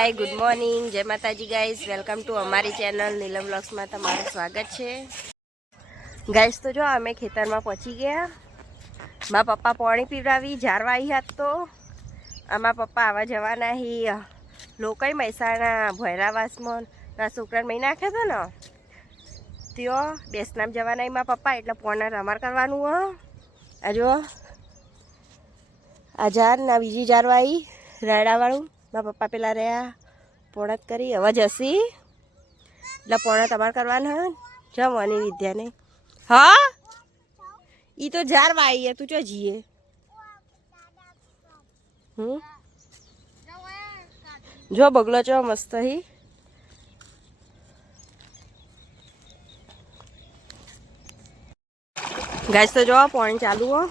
Hi good morning, જય માતાજી guys, welcome to અમારી ચેનલ નીલમ વ્લોગ્સમાં તમારું સ્વાગત છે ગાઈસ। તો જો અમે ખેતરમાં પહોંચી ગયા। મારા પપ્પા પાણી પીવડાવી ઝારવા આવી હાથ તો અમારા પપ્પા આવા જવાના હી લોકઈ મહેસાણા ભૈરાવાસમાં છોકરાને મહી નાખ્યો હતો ને ત્યો બેસનામ જવાના મારા પપ્પા એટલે પોણા રમાર કરવાનું હો। આ જો આ ઝાર ના બીજી ઝારવા આવી રાયડાવાળું મારા પપ્પા પેલા રહ્યા પોણત કરી હવે જશી એટલે પોણા તમારે કરવાનું હે જમવાની વિદ્યાને। હા ઈ તો ઝાર વાઈ તું ચો જીએ જો બગલો ચો મસ્ત હી ગાઈસ। તો જો પાણી ચાલુ હો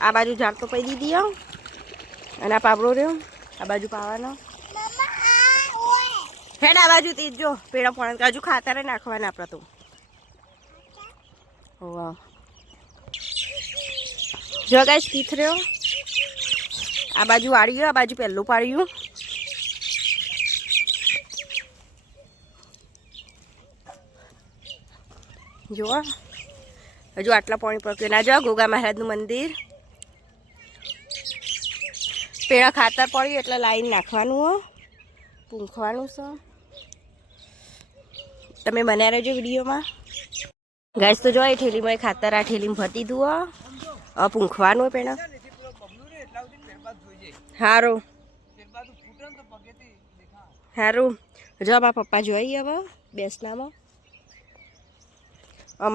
આ બાજુ ઝાડ તો પી દીધી હો અને આ પાબડો રહ્યો આ બાજુ પાવાનો હેડ આ બાજુ તીજ જો પેડા પાણી કાજુ ખાતર નાખવાના આપણે તો વાહ જો ગાઈસ તીથ રહ્યો આ બાજુ વાળ્યું આ બાજુ પહેલું પાડ્યું જો હજુ આટલા પાણી પડ્યું ના જો ગોગા મહારાજનું મંદિર પેડા ખાતર પડ્યું એટલે લાઈન નાખવાનું હો પૂંખવાનું છે તમે બન્યા રહેજો વિડીયોમાં ગાઈસ। તો જો એ ઠેલીમાં ખાતર આ ઠેલીમાં ભરતી દીધું હવે પૂંખવાનું પેડા સારું સારું જો મારા પપ્પા જોઈ હવે બેસનામાં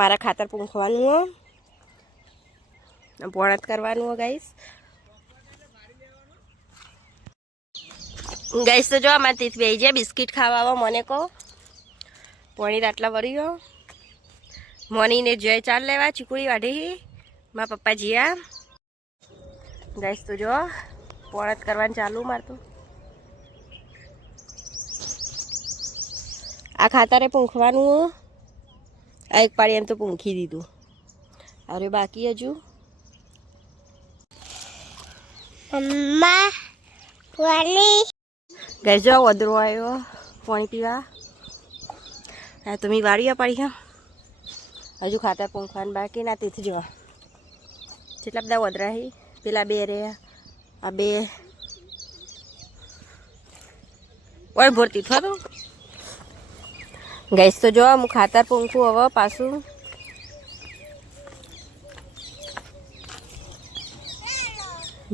મારા ખાતર પૂંખવાનું હો પોણત કરવાનું હો ગાઈસ। ગાઈસ તો જો અમારે તીથ બે જાય બિસ્કિટ ખાવા મને કહો પોણી આટલા વળી ગયો મોનીને જય ચાલ લેવા ચીકુડી વાઢી મારા પપ્પા જીયા ગાઈસ। તો જો પોણત કરવાનું ચાલુ મારતું આ ખાતરે પૂંખવાનું આ એક પાડી એમ તો પૂંખી દીધું અરે બાકી હજુ ગાઈસ જો વધરો આવ્યો પાણી પીવા હા તો મેં વાળીયા પાડી હા હજુ ખાતર પૂંખવાનું બાકી ના તેથી જોવા જેટલા બધા વધરા હી પેલા બે રે આ બે ઓય ભરતી થતું ગાઈસ। તો જો હું ખાતર પૂંખું હવે પાછું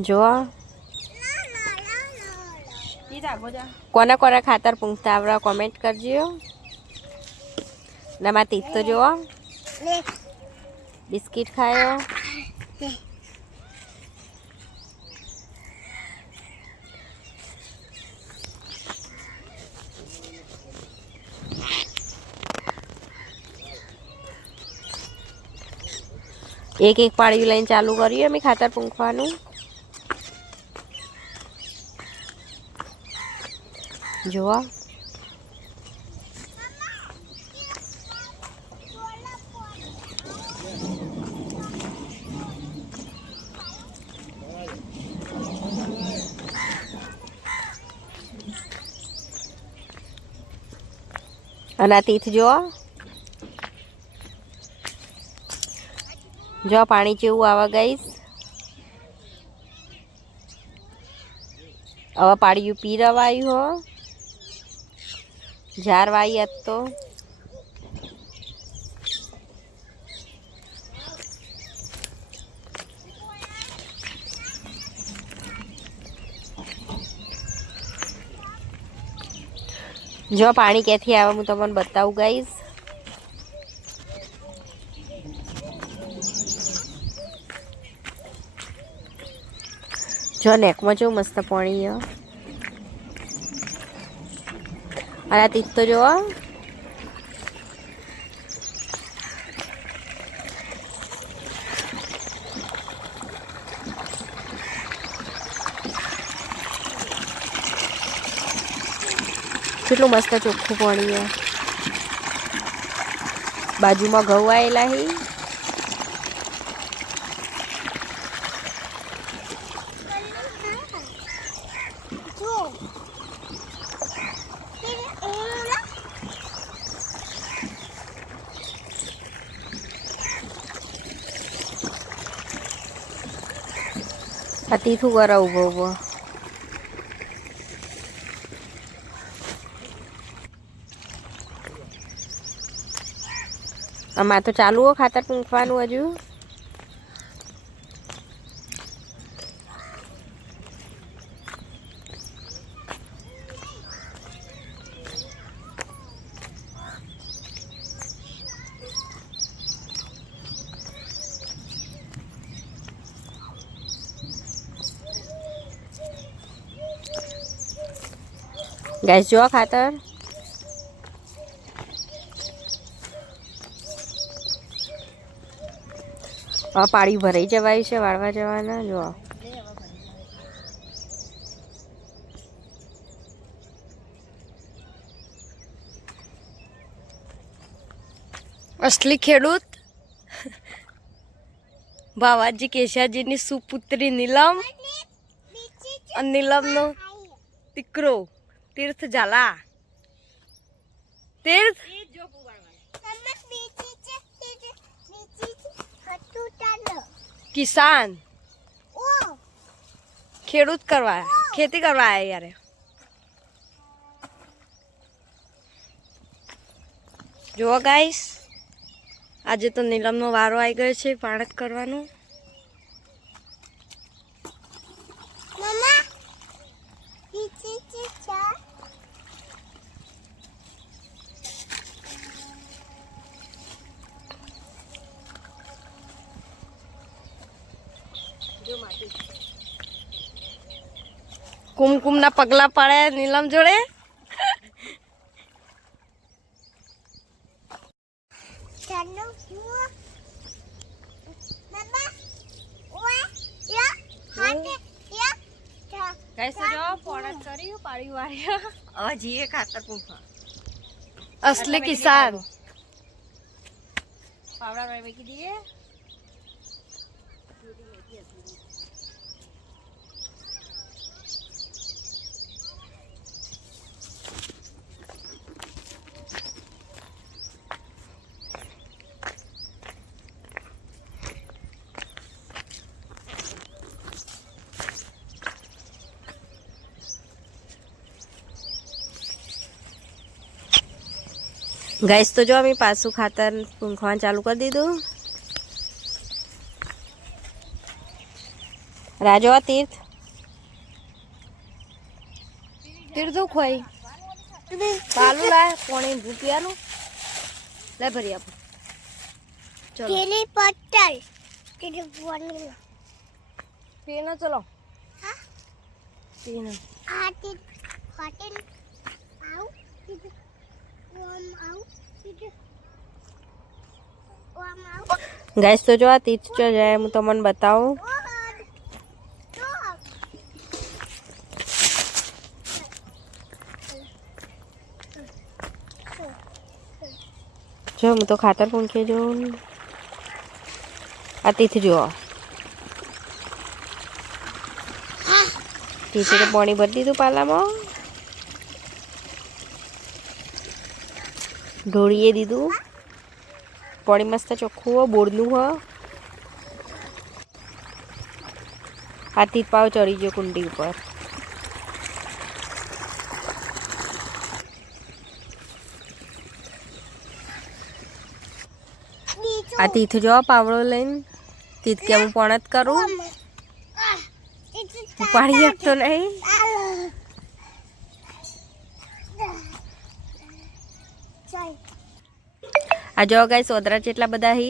જો કોને કોને ખાતર પૂંખતા આવડે કોમેન્ટ કરજો ને મારા તીથ તો જો બિસ્કિટ ખાયો એક એક પાડી લઈને ચાલુ કર્યું અમે ખાતર પૂંખવાનું જોવા અને આ તીથ જો પાણી જેવું આવે ગાઈસ। હવે પાડ્યું પી રવાયું હો ઝાર વાઈ હત તો જો પાણી ક્યાંથી આવે હું તમને બતાવું ગાઈસ। જો નેકમાં જો મસ્ત પાણી અને આ તીથ તો જો કેટલું મસ્ત ચોખ્ખું પાણી બાજુમાં ઘઉં આવેલા હી આ તીથું કરે ઊભો ઊભો. આમાં તો ચાલુ હો ખાતર પૂંખવાનું હજુ. ગાઈસ જો ખાતર પાણી ભરાઈ જવાય છે વાળવા જવાના. જો અસલી ખેડૂત ભાવાજી કેશાજીની સુપુત્રી નીલમ અને નીલમનો દીકરો તીર્થ ઝાલા. તીર્થ કિસાન ખેડૂત કરવા ખેતી કરવા આયા યાર. જુઓ ગાઈસ આજે તો નીલમનો વારો આવી ગયો છે પાણત કરવાનો. કુમકુમ ના પગલા પડે નીલમ જોડે. असली किसान पावड़ा में दिए. गाइस तो जो अमी पासू खातर पूंखवान चालू कर दीधु. राजो तीर्थ तीर्थ खोई चालू लाए पोणी भूपियानु ले भरी आप चलो केली पट्टल केली पोणी पीना चलो. हां पीना आती होटल आओ गाइस तो जो आ तीर्थ जो जाए मैं तो मन बताऊं. जो मैं तो खातर पूंखे जो आ तीर्थ जो तीर्थ तो पानी भर दी तू पाला में ढोळीए दीधु. पाणी मस्त ચોખ્ખું हो बोरनु हो. हाथी पाव चढ़ी गयो कुंडी पर. आ तीर्थ जो पावड़ो लईन तीर्थ के हूँ पणत करूँ उपाड़ी શકતો नहीं. आ जो गाइस ओदरा चेटला बधा ही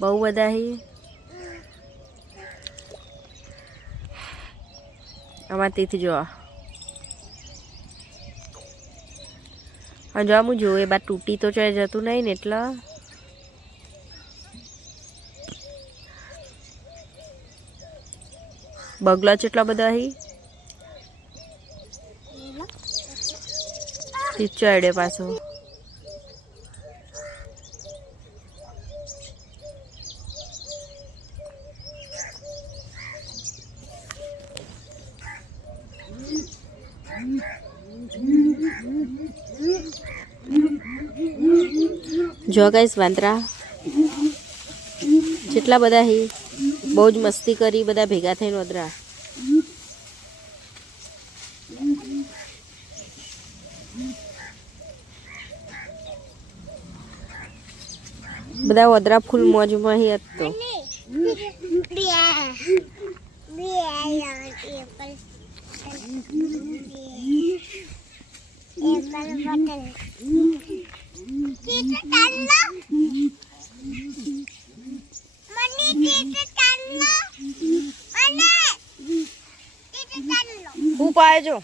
बहु बधा ही. आमा तीर्थ जो जो मु जो ए बात तूटी तो चाहे जतु नहीं ने एटला बगला चेटला बधा ही चढ़े पासो. जो गाइस वांदरा જેટલા બધા હી બહુ જ મસ્તી કરી બધા ભેગા થઈને વદરા. બધા વદરા ફૂલ મોજમાં હી હતો. હું પાય જો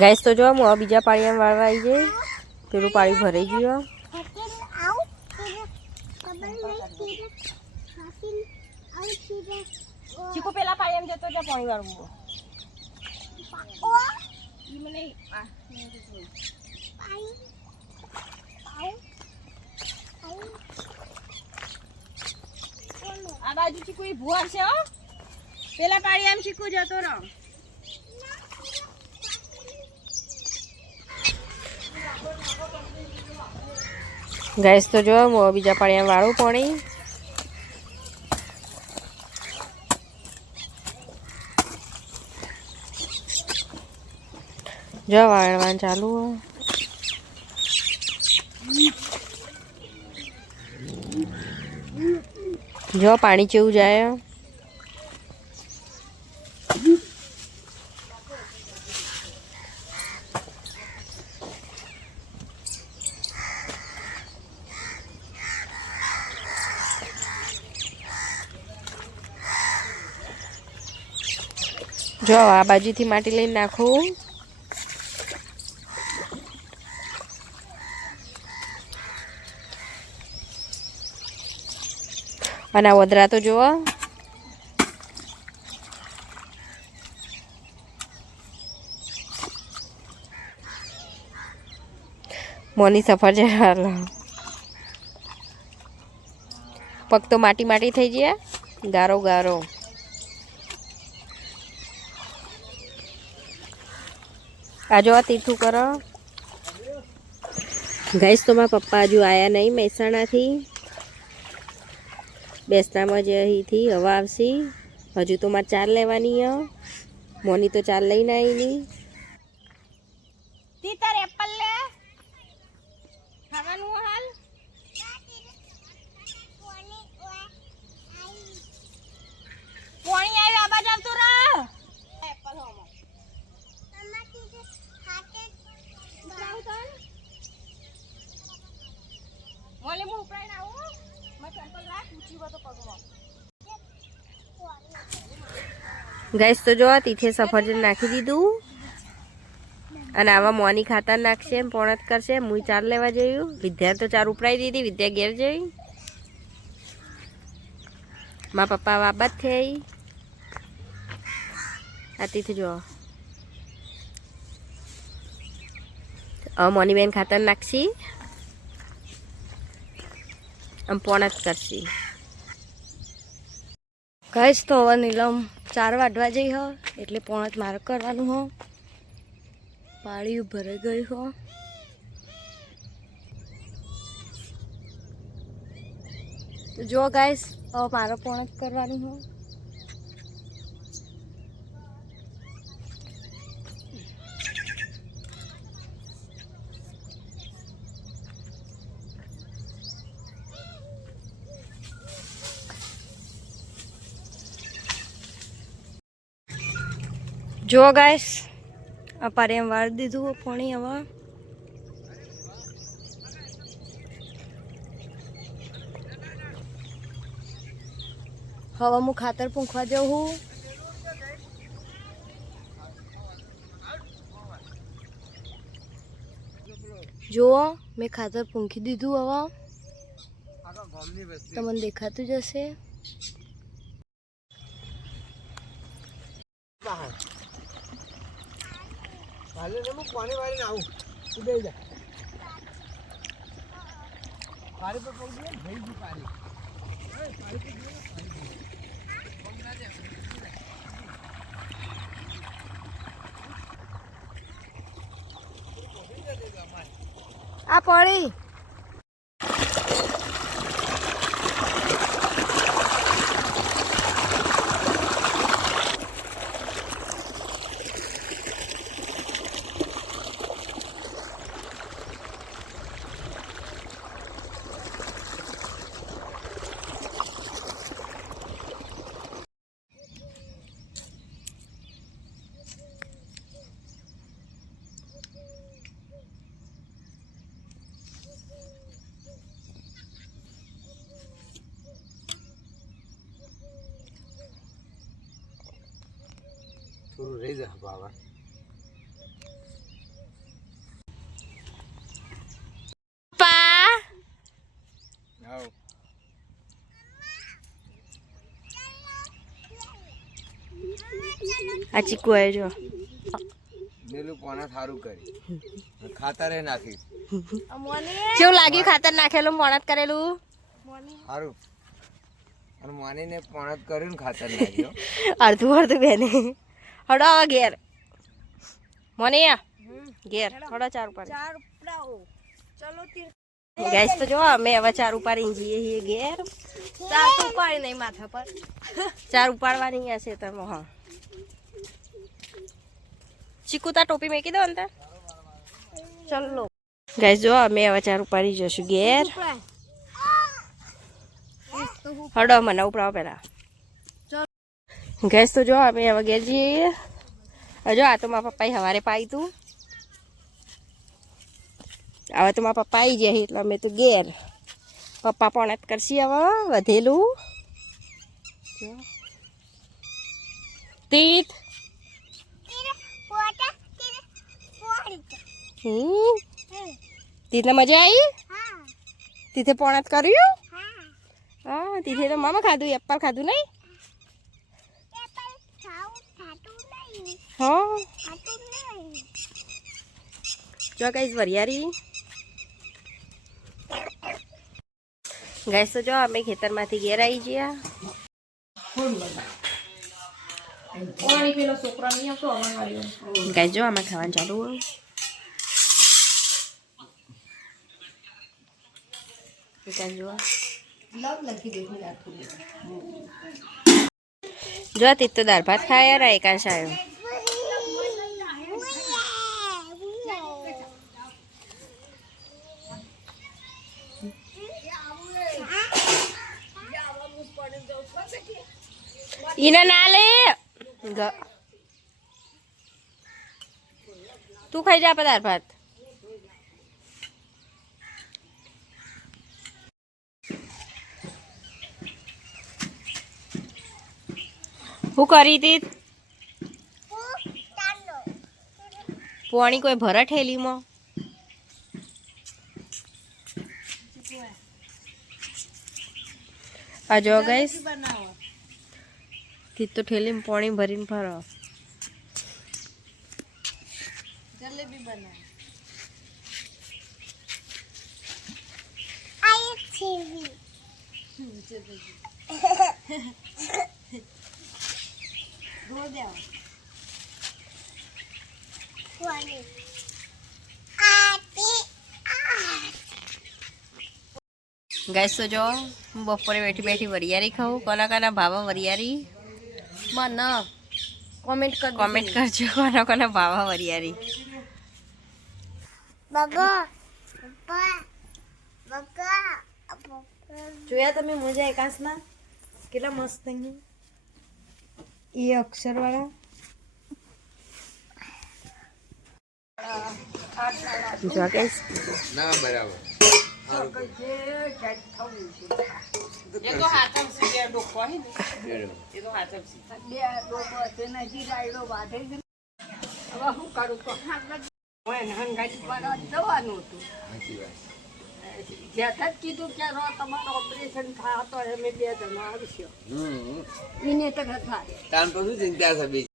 ગાઈસ તો જો હું બીજા પાળિયામાં વાળવા આવી જઈ. પેલું પાણી ભરાઈ ગયું. ચીકુ પેલા પાળિયામાં જતો છે પાણી વાળવું. આ બાજુ ચીકુ ભૂર છે. પેલા પાળિયામાં ચીકુ જતો રહો. ગાઈસ તો જો હું બીજા પાળિયામાં વાળું પાણી. જો વાળવાનું ચાલુ. જો પાણી કેવું જાય. જો આ બાજુથી માટી લઈને નાખું. અને આ વદરા તો જુઓ. મોની સફર છે. પગ તો માટી માટી થઈ ગયા. ગારો ગારો. આ જો તીઠું કરો. ગાઈસ તો મારા પપ્પા હજુ આયા નહીં મહેસાણાથી. બેસતામાં જ અહીંથી હવા આવશે. હજુ તો મારે ચાર લેવાની. મોની તો ચાર લઈને આવીની. તીતર એપલ લે ખાવાનું હાલ. પાણી આવ્યું. આ બાજુ આવતું રહો. એપલ હોમો મોલે હું ઉપરાઈને આવું. ગાઈસ તો જો તીથે સફરજન નાખી દીધું. અને આવા મોની ખાતર નાખશે. પોણત કરશે. હું ચાર લેવા જયું. વિદ્યા તો ચાર ઉપરાઈ દીધી. વિદ્યા ઘેર જઈ. મારા પપ્પા વાબત થઈ. આ તીથે જો મોની બેન ખાતર નાખશી. આમ પોણત કરશી. ગાઈસ તો હવે નીલમ 4 વાગવા જઈ હો એટલે પોણત મારે કરવાનું હો. પાળિયું ભરાઈ ગયું હો. તો જો ગાઈસ હવે મારે પોણત કરવાનું હો. જો ગાઈસ આ પારે એમ વાળી દીધું પાણી. હવે હું ખાતર પૂંખવા જાઉં. જુઓ મેં ખાતર પૂંખી દીધું. હવે તમને દેખાતું જ હશે. પાણી વાળીને આવું. આ પડી થોડું રહી જા બાબા પા આવ આ ચીકુ આવ્યો જો નીલું પાણા સારું કરી ખાતરે નાખી કેવું લાગ્યું ખાતર નાખેલું મોણત કરેલું સારું અને માનીને પાણત કર્યું ને ખાતર નાખ્યો અડધું અડધું બેને હડો હવે ઘેર મને ઘેર હડો ચાર ઉપર ગેસ તો જો અમે હવે ચાર ઉપાડીને જઈએ છીએ ઘેર ચાર તો ઉપાડી નહીં માથા પર ચાર ઉપાડવાની હશે તમે હા ચીકુ તા ટોપી મેકી દો અંદર ચલો ગેસ જો અમે હવે ચાર ઉપાડી જશું ઘેર હડો મને ઉપરાવો પેલા ગેસ તો જો અમે હવે ઘેર જઈએ જો આ તો મારા પપ્પાએ સવારે પાઈ તું હવે તો મારા પપ્પા આવી જાય એટલે અમે તો ઘેર પપ્પા પણ જ કરશી હવે વધેલું તીત તીતને મજા આવી તીથે પણ જ કર્યું હા તીથે તો મામા ખાધું એપલ ખાધું નહીં હા જો કઈ વરિયારી ગેસ તો જો અમે ખેતરમાંથી ઘેર આવી ગયા ગેસ જો અમે ખાવાનું ચાલુ જો તીત તો દાળ ભાત ખાયા એકાંશ આવ્યો ઈને ના લે તું ખાઈ જા દાળ ભાત હું કરી હતી પોણી કોઈ ભરા ઠેલીમાં આ જો ગાઈસ તી તો ઠેલીમાં પાણી ભરીને ભરો જલેબી બનાવ આ એક છેવી ધો દેવ પાણી ગાઈસ તો જો હું બપોરે બેઠી બેઠી વરિયારી ખાઉં કોના કોના ભાવા વરિયારી મને કોમેન્ટ કરજો કોના કોના ભાવા વરિયારી જોયા તમે મજા એકાશના કેટલા મસ્ત થઈ એ અક્ષર વાળા જો ગાઈસ ના બરાબર ये तो हाथम से ये डोको है ये तो हाथम से બે ડોકો છે ને જીરાયડો વાઢે છે હવે હું કરું તો ઓય હંગાઈ પર જવાનું હતું સાચી વાત જ્યાં કીધું કે તમારું ઓપરેશન થાય તો અમે બે જણા આવશું એને તો હતા તાન પર શું ચિંતા છે બી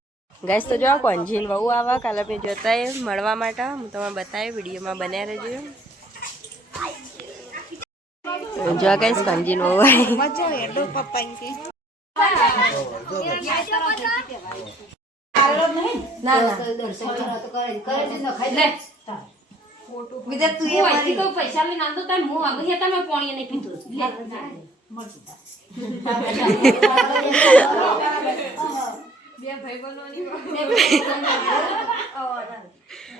ગાઈસ તો જો કોંજીલ વહુ આવા કાલે આપણે જોતા મળવા માટે હું તમને બતાવી વિડીયોમાં બન્યા રહેજો જો ગાઈસ કંજી નો ભાઈ પૈસા લઈને આંદો તાર મો આગળ હેતા મે પાણી નહીં પીતો બે ભાઈ બનવાની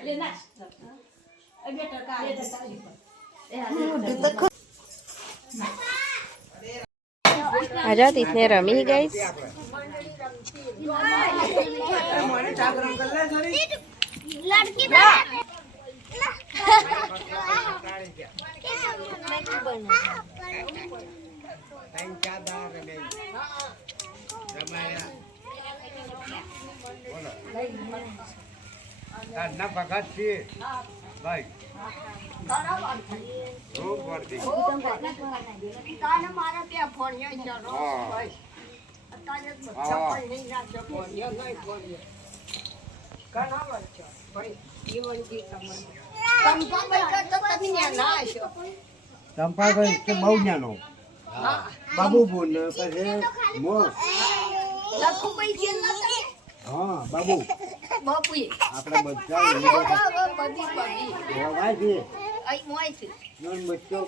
લે ના બેટર કા આજા તીથને રમી ગાઈસ ના ભગત છે ભાઈ ખૂબ વર્દી ચંપાભાઈ કે બહુ જ્ઞાનો બાબુ બોલ પછી મો હા બાબુ આપણે બધા બચ્ચો